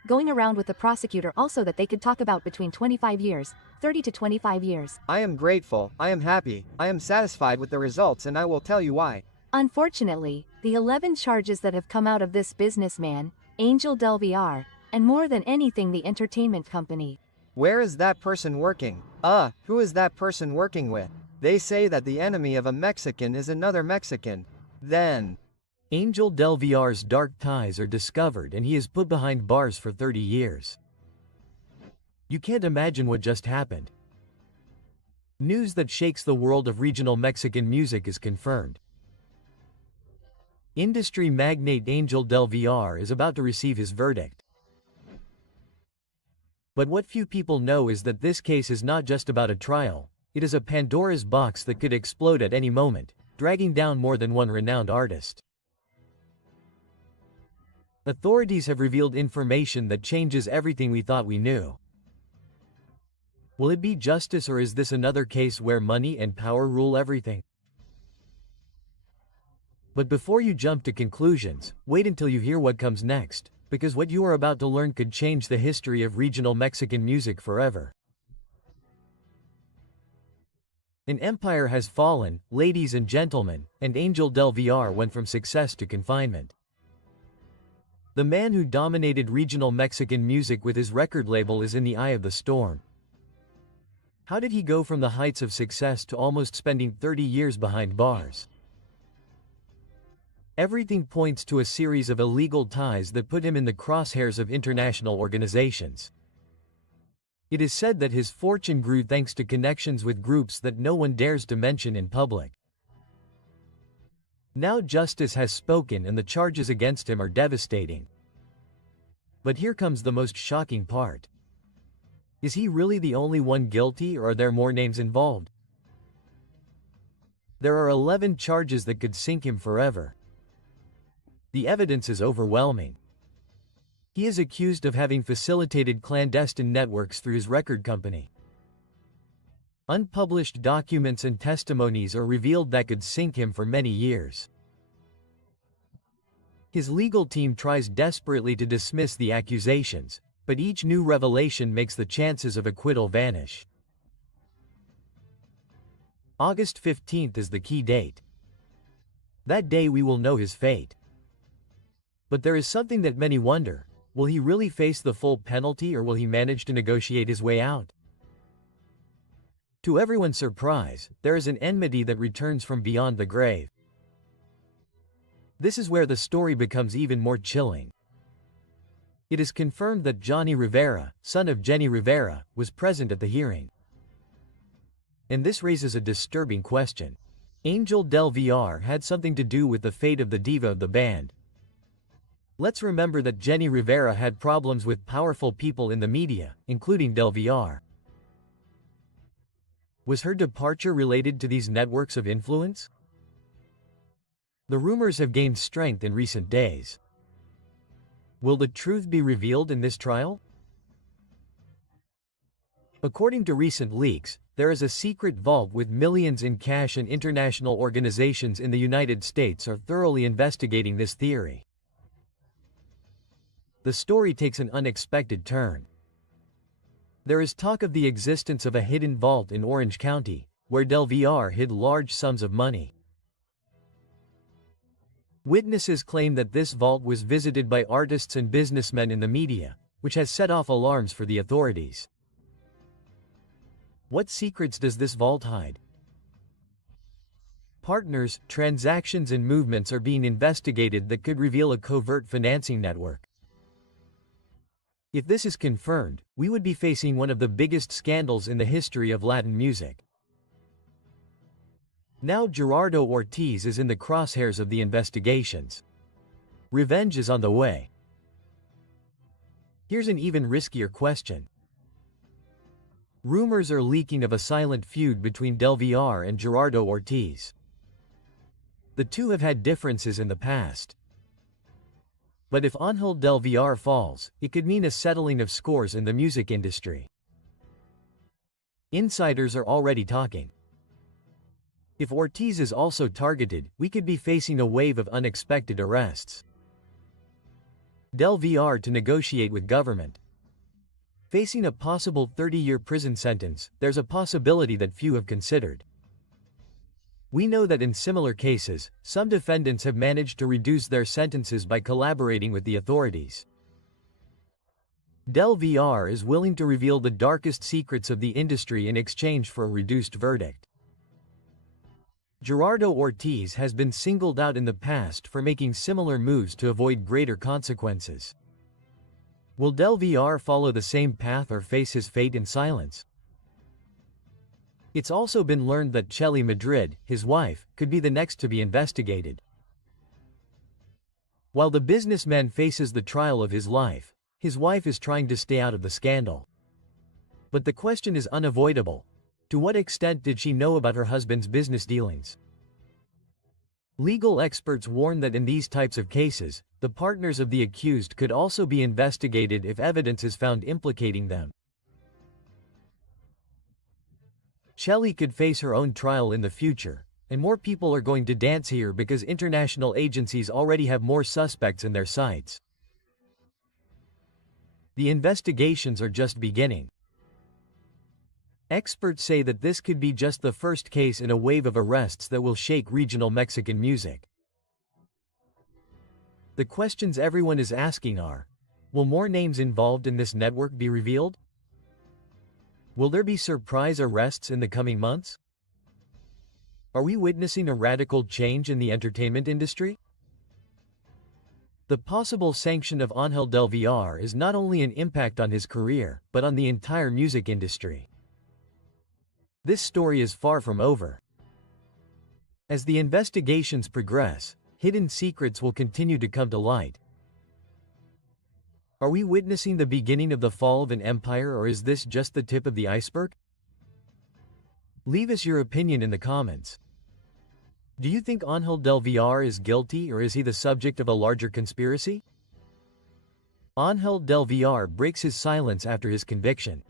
going around with the prosecutor also that they could talk about between 25 years, 30 to 25 years. I am grateful, I am happy, I am satisfied with the results, and I will tell you why. Unfortunately, the 11 charges that have come out of this businessman, 𝗟𝗪𝗣𝗑, and more than anything the entertainment company. Where is that person working? Who is that person working with? They say that the enemy of a Mexican is another Mexican. Then 𝗟𝗪𝗣𝗑's dark ties are discovered and he is put behind bars for 30 years. You can't imagine what just happened. News that shakes the world of regional Mexican music is confirmed. Industry magnate 𝗟𝗪𝗣𝗑 is about to receive his verdict. But what few people know is that this case is not just about a trial, it is a Pandora's box that could explode at any moment, dragging down more than one renowned artist. Authorities have revealed information that changes everything we thought we knew. Will it be justice, or is this another case where money and power rule everything? But before you jump to conclusions, wait until you hear what comes next, because what you are about to learn could change the history of regional Mexican music forever. An empire has fallen, ladies and gentlemen, and 𝗟𝗪𝗣𝗑 went from success to confinement. The man who dominated regional Mexican music with his record label is in the eye of the storm. How did he go from the heights of success to almost spending 30 years behind bars? Everything points to a series of illegal ties that put him in the crosshairs of international organizations. It is said that his fortune grew thanks to connections with groups that no one dares to mention in public. Now justice has spoken and the charges against him are devastating. But here comes the most shocking part. Is he really the only one guilty, or are there more names involved? There are 11 charges that could sink him forever. The evidence is overwhelming. He is accused of having facilitated clandestine networks through his record company. Unpublished documents and testimonies are revealed that could sink him for many years. His legal team tries desperately to dismiss the accusations, but each new revelation makes the chances of acquittal vanish. August 15th is the key date. That day we will know his fate. But there is something that many wonder: will he really face the full penalty, or will he manage to negotiate his way out? To everyone's surprise, there is an enmity that returns from beyond the grave. This is where the story becomes even more chilling. It is confirmed that Johnny Rivera, son of Jenny Rivera, was present at the hearing. And this raises a disturbing question. 𝗟𝗨𝗣𝗜𝗚 had something to do with the fate of the diva of the band. Let's remember that Jenny Rivera had problems with powerful people in the media, including 𝗟𝗪𝗓. Was her departure related to these networks of influence? The rumors have gained strength in recent days. Will the truth be revealed in this trial? According to recent leaks, there is a secret vault with millions in cash, and international organizations in the United States are thoroughly investigating this theory. The story takes an unexpected turn. There is talk of the existence of a hidden vault in Orange County, where 𝗟𝗪𝗓 hid large sums of money. Witnesses claim that this vault was visited by artists and businessmen in the media, which has set off alarms for the authorities. What secrets does this vault hide? Partners, transactions and movements are being investigated that could reveal a covert financing network. If this is confirmed, we would be facing one of the biggest scandals in the history of Latin music. Now Gerardo Ortiz is in the crosshairs of the investigations. Revenge is on the way. Here's an even riskier question. Rumors are leaking of a silent feud between 𝗟𝗪𝗓 and Gerardo Ortiz. The two have had differences in the past. But if Ángel 𝗟𝗪𝗓 falls, it could mean a settling of scores in the music industry. Insiders are already talking. If Ortiz is also targeted, we could be facing a wave of unexpected arrests. 𝗟𝗪𝗓 to negotiate with government. Facing a possible 30-year prison sentence, there's a possibility that few have considered. We know that in similar cases, some defendants have managed to reduce their sentences by collaborating with the authorities. 𝗟𝗪𝗓 is willing to reveal the darkest secrets of the industry in exchange for a reduced verdict. Gerardo Ortiz has been singled out in the past for making similar moves to avoid greater consequences. Will 𝗟𝗪𝗓 follow the same path or face his fate in silence? It's also been learned that 𝗟𝗨𝗣𝗚𝗘 Madrid, his wife, could be the next to be investigated. While the businessman faces the trial of his life, his wife is trying to stay out of the scandal. But the question is unavoidable. To what extent did she know about her husband's business dealings? Legal experts warn that in these types of cases, the partners of the accused could also be investigated if evidence is found implicating them. 𝗟𝗨𝗣𝗚 could face her own trial in the future, and more people are going to dance here because international agencies already have more suspects in their sights. The investigations are just beginning. Experts say that this could be just the first case in a wave of arrests that will shake regional Mexican music. The questions everyone is asking are, will more names involved in this network be revealed? Will there be surprise arrests in the coming months? Are we witnessing a radical change in the entertainment industry? The possible sanction of Ángel 𝗟𝗪𝗓 is not only an impact on his career, but on the entire music industry. This story is far from over. As the investigations progress, hidden secrets will continue to come to light. Are we witnessing the beginning of the fall of an empire, or is this just the tip of the iceberg? Leave us your opinion in the comments. Do you think 𝗟𝗨𝗣𝗑𝗏 is guilty, or is he the subject of a larger conspiracy? 𝗟𝗨𝗣𝗑𝗏 breaks his silence after his conviction.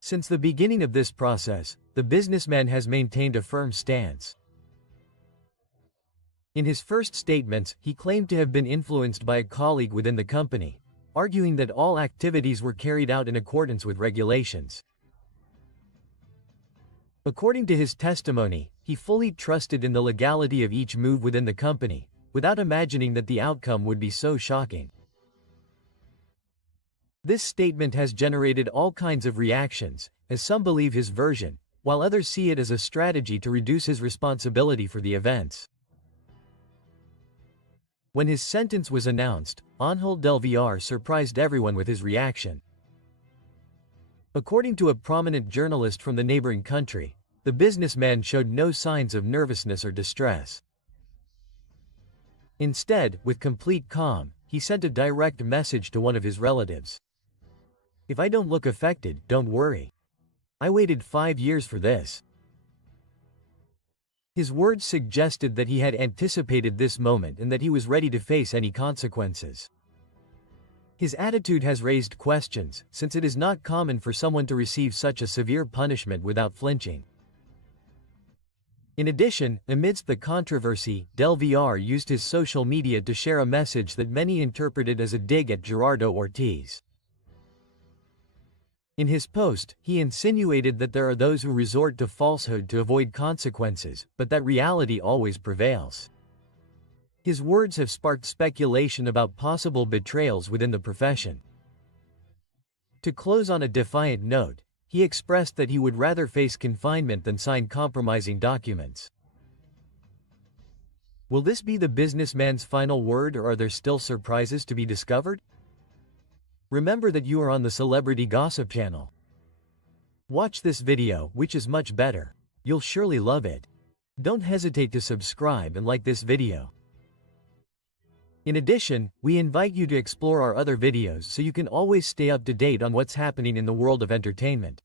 Since the beginning of this process, the businessman has maintained a firm stance. In his first statements, he claimed to have been influenced by a colleague within the company, arguing that all activities were carried out in accordance with regulations. According to his testimony, he fully trusted in the legality of each move within the company, without imagining that the outcome would be so shocking. This statement has generated all kinds of reactions, as some believe his version, while others see it as a strategy to reduce his responsibility for the events. When his sentence was announced, 𝗟𝗨𝗣𝗑𝗏 surprised everyone with his reaction. According to a prominent journalist from the neighboring country, the businessman showed no signs of nervousness or distress. Instead, with complete calm, he sent a direct message to one of his relatives. "If I don't look affected, don't worry. I waited 5 years for this." His words suggested that he had anticipated this moment and that he was ready to face any consequences. His attitude has raised questions, since it is not common for someone to receive such a severe punishment without flinching. In addition, amidst the controversy, 𝗟𝗏𝗏 used his social media to share a message that many interpreted as a dig at Gerardo Ortiz. In his post, he insinuated that there are those who resort to falsehood to avoid consequences, but that reality always prevails. His words have sparked speculation about possible betrayals within the profession. To close on a defiant note, he expressed that he would rather face confinement than sign compromising documents. Will this be the businessman's final word, or are there still surprises to be discovered? Remember that you are on the Celebrity Gossip channel. Watch this video, which is much better. You'll surely love it. Don't hesitate to subscribe and like this video. In addition, we invite you to explore our other videos so you can always stay up to date on what's happening in the world of entertainment.